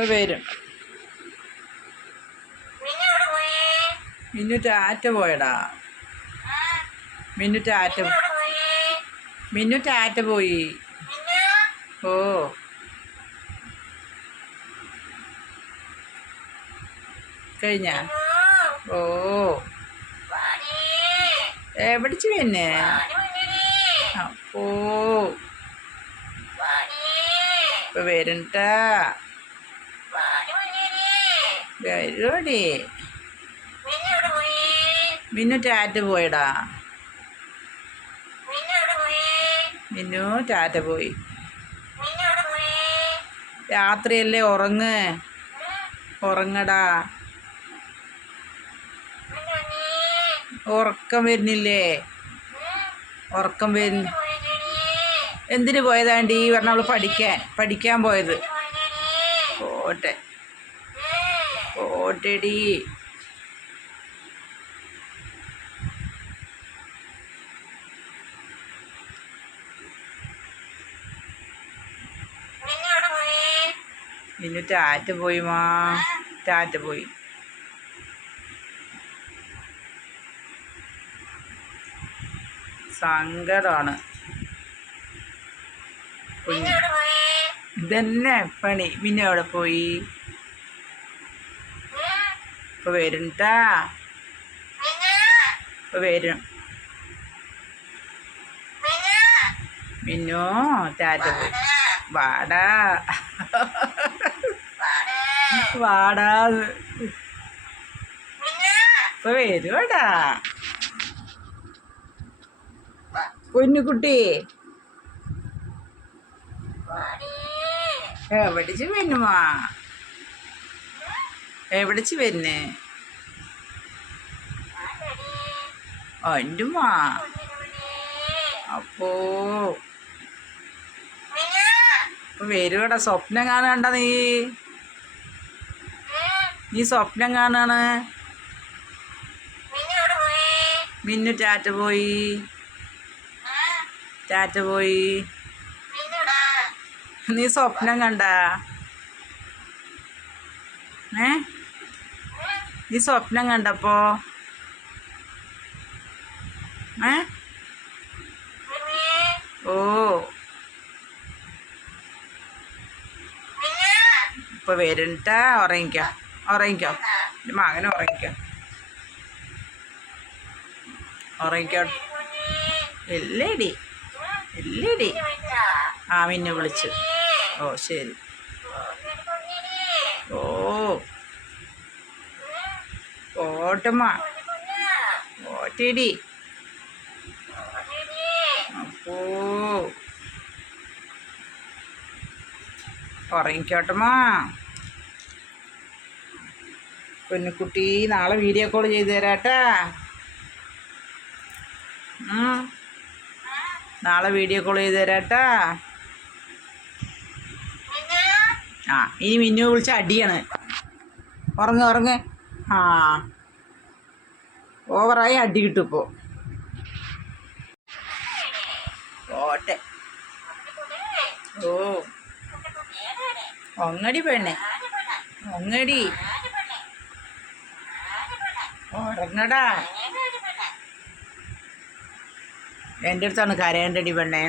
ഇപ്പൊ വരും മിന്നു ടാറ്റ പോയടാ. മിന്നു ടാറ്റ മിന്നു ടാറ്റ പോയി? ഓ. കഴിഞ്ഞ? ഓ. എവിടിച്ച് പിന്നെ അപ്പോ. ഇപ്പൊ വരണ്ട. വരുവടി മിന്നു ടാറ്റ പോയടാ മിന്നു ടാറ്റ പോയി രാത്രിയല്ലേ ഉറങ്ങ്? ഉറങ്ങടാ. ഉറക്കം വരുന്നില്ലേ? ഉറക്കം വരുന്ന എന്തിനു പോയതാണ്ടി? പറഞ്ഞ അവൾ പഠിക്കാൻ പഠിക്കാൻ പോയത്. പോട്ടെ. പോട്ടെടി ഇനി ടാറ്റ പോയി മാ ടാറ്റ പോയി സങ്കടമാണ് ഇതന്നെ പണി പിന്നെ അവിടെ പോയി ഇപ്പൊ വരുംട്ടാ ഇപ്പൊ വരും. മിന്നോ ടാറ്റ പോയി. വാടാ. വാടാ. ഇപ്പൊ വരുവാടാ കുഞ്ഞുകുട്ടി എവിടെ വരുന്നുമാ എവിടിച്ച് വരുന്നേ? അന്റുമാ അപ്പോ. വരുവടാ. സ്വപ്നം കാണണ്ട നീ. നീ സ്വപ്നം കാണാണ്. മിന്നു ടാറ്റ പോയി. ടാറ്റ പോയി. നീ സ്വപ്നം കണ്ട? ഏ? നീ സ്വപ്നം കണ്ടപ്പോ? ഏ? ഓ. ഇപ്പൊ വരണ്ട ഉറങ്ങിക്കോ ഉറങ്ങിക്കോ. എന്റെ മകൻ ഉറങ്ങിക്കോ. ഉറങ്ങിക്കോ. ഇല്ലേടി ഇല്ലേടി. ആ മിന്നെ വിളിച്ചു. ഓ ശരി. ഓ. ഓട്ടമ്മ. ഓട്ടിടി. അപ്പോ. ഉറങ്ങിക്കോട്ടമ്മാ കുഞ്ഞുകുട്ടി നാളെ വീഡിയോ കോൾ ചെയ്തു തരാട്ടാ. നാളെ വീഡിയോ കോൾ ചെയ്ത് തരാട്ടാ. ആ ഇനി മിന്നു വിളിച്ച അടിയാണ്. ഉറങ്ങ് ഉറങ്ങ്. ആ. ഓവറായി അടി കിട്ടും ഇപ്പോൾ പോട്ടെ. ഓ. ഒങ്ങടി പെണ്ണെ. ഒങ്ങടി. ഉറങ്ങടാ എന്റെ അടുത്താണ് കരയേണ്ടടി പെണ്ണേ.